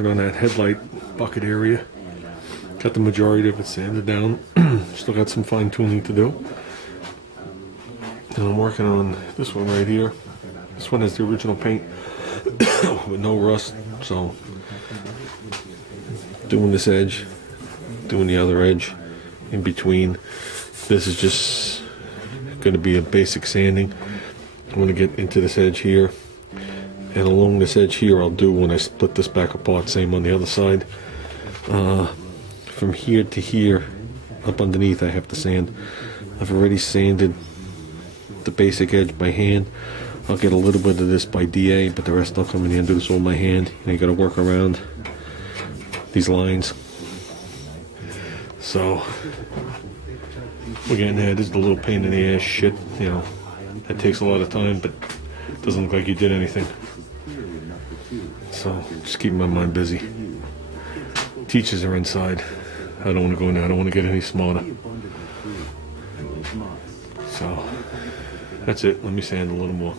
working on that headlight bucket area. Got the majority of it sanded down. Still got some fine tuning to do. And I'm working on this one right here. This one has the original paint with no rust. So doing this edge, doing the other edge in between. This is just going to be a basic sanding. I'm going to get into this edge here, and along this edge here I'll do when I split this back apart, same on the other side. From here to here, up underneath, I have to sand. I've already sanded the basic edge by hand. I'll get a little bit of this by DA, but the rest I'll come in here and do this all by hand. And you got to work around these lines. So we're getting there. This is the little pain in the ass shit, you know. That takes a lot of time, but it doesn't look like you did anything. So just keeping my mind busy. Teachers are inside. I don't want to go in there. I don't want to get any smarter. So that's it. Let me sand a little more.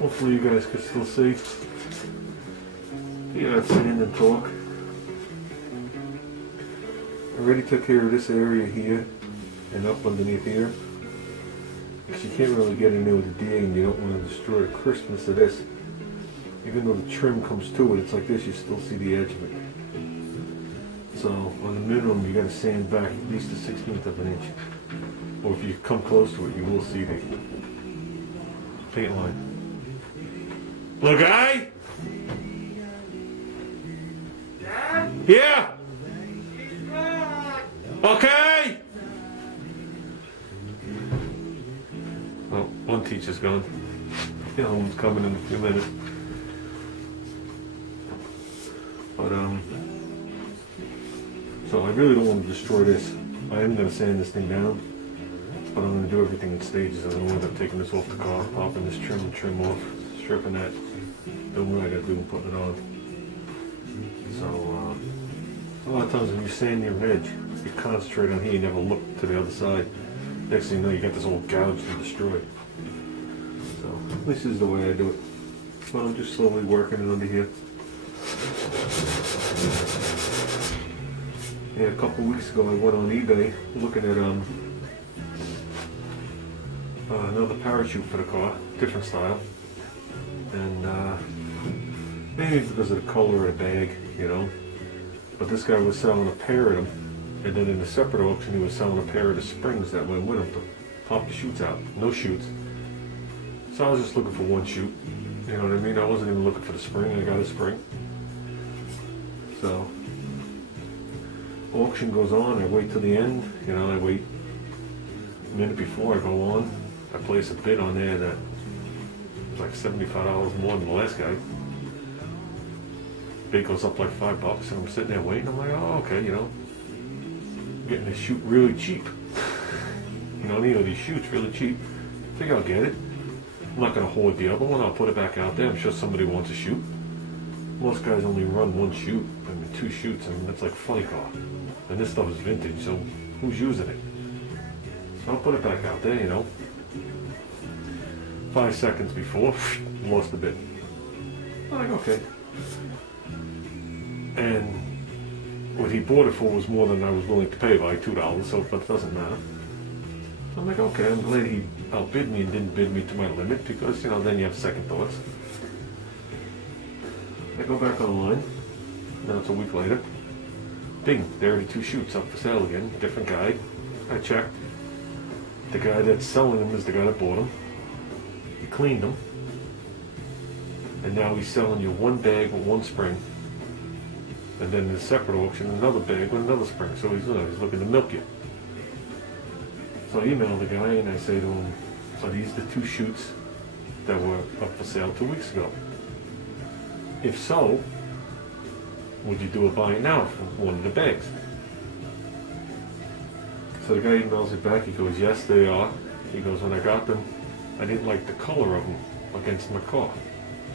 Hopefully you guys can still see. You got sand and talk. I already took care of this area here and up underneath here. Because you can't really get in there with the DA, and you don't want to destroy the crispness of this. Even though the trim comes to it, it's like this, you still see the edge of it. So on the minimum, you got to sand back at least a 1/16 of an inch. Or if you come close to it, you will see the paint line. Look, guy? Yeah? Okay? Well, one teacher's gone. The other one's coming in a few minutes. But, so I really don't want to destroy this. I am going to sand this thing down, but I'm going to do everything in stages. I don't end up taking this off the car, popping this trim off, stripping that, doing what I got to do and putting it on. So, a lot of times when you sand your edge, you concentrate on here, you never look to the other side. Next thing you know, you got this old gouge to destroy. So, this is the way I do it. But I'm just slowly working it under here. Yeah, a couple weeks ago I went on eBay looking at another parachute for the car, different style. And maybe because of the color of the bag, you know. But this guy was selling a pair of them, and then in a separate auction he was selling a pair of the springs that went with them to pop the chutes out. No chutes. So I was just looking for one chute. You know what I mean? I wasn't even looking for the spring. I got a spring. So auction goes on. I wait till the end. You know, I wait a minute before I go on. I place a bid on there that was like $75 more than the last guy. Bid goes up like $5, and I'm sitting there waiting. I'm like, oh, okay, you know, getting this chute really cheap. You know, these chutes really cheap. I think I'll get it. I'm not going to hoard the other one. I'll put it back out there. I'm sure somebody wants a chute. Most guys only run one chute, I mean 2 chutes, and that's like a funny car. And this stuff is vintage, so who's using it? So I'll put it back out there, you know. 5 seconds before, lost a bid. I'm like, okay. And what he bought it for was more than I was willing to pay by $2, so but it doesn't matter. So I'm like, okay, I'm glad he outbid me and didn't bid me to my limit, because, you know, then you have second thoughts. I go back online, now it's a week later. Ding, there are 2 chutes up for sale again, different guy. I checked. The guy that's selling them is the guy that bought them. He cleaned them. And now he's selling you one bag with one spring. And then in a separate auction, another bag with another spring. So he's looking to milk you. So I emailed the guy and I say to him, so these are the 2 chutes that were up for sale 2 weeks ago. If so, would you do a buy now for one of the bags? So the guy emails it back. He goes, yes, they are. He goes, when I got them, I didn't like the color of them against my car.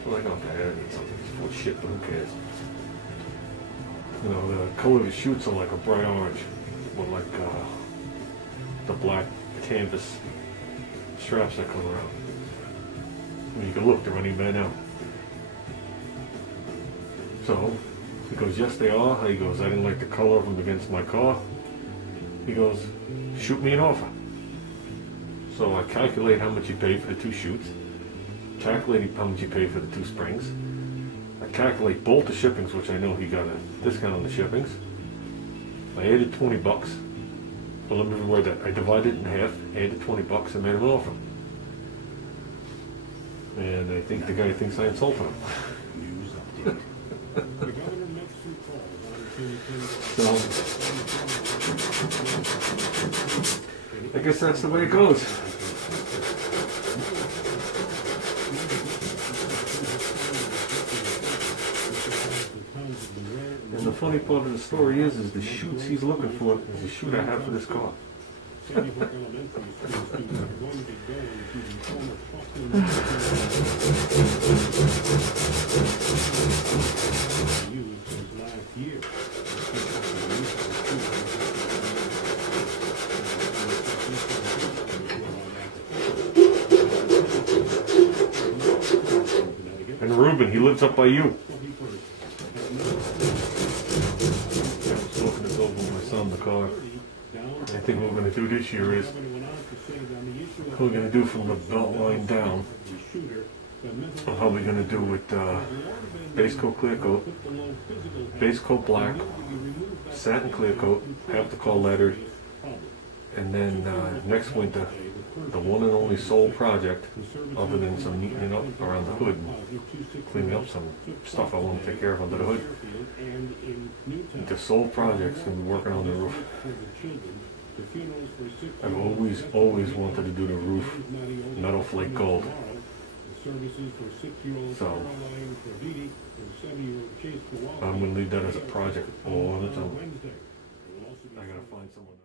So like, okay, it's something full of shit, but who cares? You know, the color of the chutes are like a bright orange with like the black canvas straps that come around. I mean, you can look, they're running bad out. So He goes, yes they are. He goes, I didn't like the color of them against my car. He goes, shoot me an offer. So I calculate how much he paid for the 2 chutes, calculate how much he paid for the 2 springs. I calculate both the shippings, which I know he got a discount on the shippings. I added 20 bucks. Well, let me reword that. I divided it in half, added 20 bucks, and made him an offer. And I think the guy thinks I insulted him. So, I guess that's the way it goes. And the funny part of the story is the chutes he's looking for is the chute I have for this car. And Ruben, he lives up by you. I was talking this over with my son in the car. I think what we're going to do this year is we're going to do from the belt line down. How we're going to do with base coat, clear coat, base coat black, satin clear coat, have the car lettered, and then next winter, the one and only sole project, other than some neatening up around the hood and cleaning up some stuff I want to take care of under the hood, the sole project's going to be working on the roof. I've always wanted to do the roof metal flake gold. So I'm going to leave that as a project all on its own. I got to find someone.